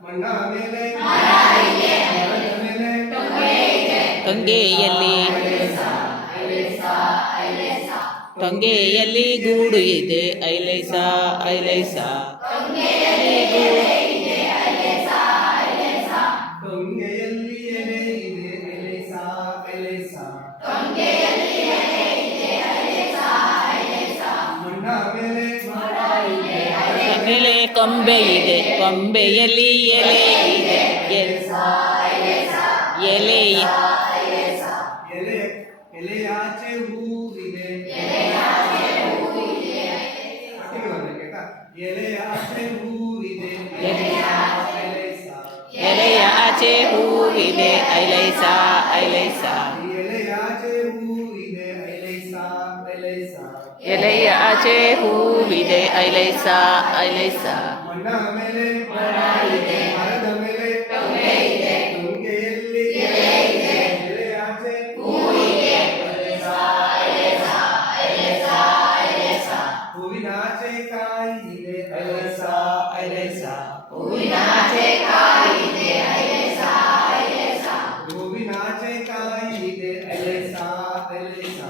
ಮಣ್ಣ ಮೇಲೆ ಮರದ ಮೇಲೆ ಟೊಂಗೆಯಲ್ಲಿ ಟೊಂಗೆಯಲ್ಲಿ ಗೂಡು ಇದೆ ಐಲೈಸ ಐಲೈಸ ಟೊಂಗೆಯಲ್ಲಿ ಎಲೆ ಇದೆ ಎಲೆಸ ಎಲೆಸ ಮಣ್ಣ ಮೇಲೆ ಮೇಲೆ ಕೊಂಬೆ ಇದೆ ಕೊಂಬೆಯಲ್ಲಿ ಎಲೆ ಇದೆ ಎಲೆ ಎಲೆ ಎಲೆಯಾಚೆ ಹೂವಿದೆ ಎಲೆಯಾಚೆ ಹೂವಿದೆ ಎಲೆಸ ಎಲೆಯ ಆಚೆ ಹೂವಿದೆ ಐಲೈಸ ಐಲೈಸ ಎಲೆಯಾಚೆ ಹೂವಿದೆ ಎಲೆಸ ಎಲೆಸ ಎಲೆಯ ಆಚೆ ಹೂವಿದೆ ಐಲೈಸ ಐಲೈಸ ಮಣ್ಣ ಮೇಲೆ ಮರದ ಮೇಲೆ ಟೊಂಗೆಯಲ್ಲಿ ಎಲೆಯಾಚೆ ಹೂವಿನಾಚೆ ಕಾಯಿ ಇದೆ ಎಲೆಸ ಎಲೆಸ ಹೂವಿನಾಚೆ ಕಾಯಿ ಇದೆ ಎಲೆಸ ಎಲೆಸ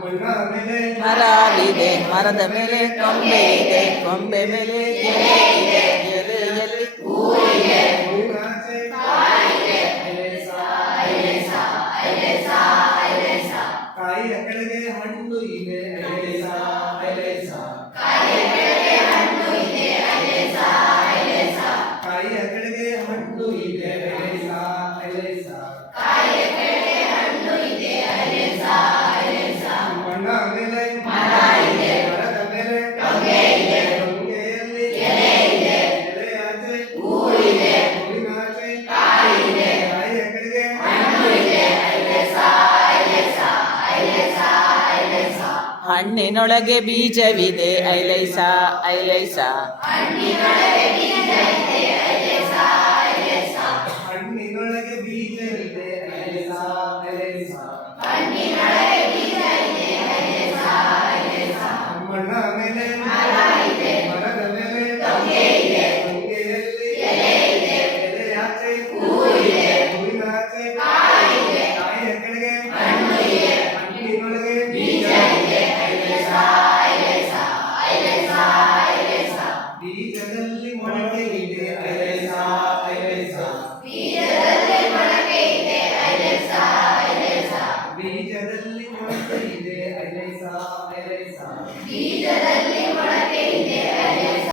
ಮಣ್ಣ ಮೇಲೆ ಮರವಿದೆ ಮರದ ಮೇಲೆ ಕೊಂಬೆ ಇದೆ ಕೊಂಬೆ ಮೇಲೆ ಎಲೆ ಇದೆ ಎಲೆಯಲ್ಲಿ ಹೂವಿನಾಚೆ ಕಾಯಿಯ ಕೆಳಗೆ ಹಣ್ಣು ಇದೆ ಎಲೆಸ ಎಲೆಸ ಕಾಯಿಯ ಕೆಳಗೆ ಹಣ್ಣು ಇದೆ ಎಲೆಸ ಎಲೆಸ ಮಣ್ಣ ಮೇಲೆ ಮರದ ಮೇಲೆ ಟೊಂಗೆಯಲ್ಲಿ ಎಲೆಯಾಚೆ ಹೂವಿನಾಚೆ ಕಾಯಿಯ ಕೆಳಗೆ ಹಣ್ಣಿನೊಳಗೆ ಬೀಜವಿದೆ ಐಲೈಸ ಐಲೈಸ ಹಣ್ಣಿನೊಳಗೆ ಬೀಜವಿದೆ ಎಲೆಸ ಎಲೆಸ ಮಣ್ಣ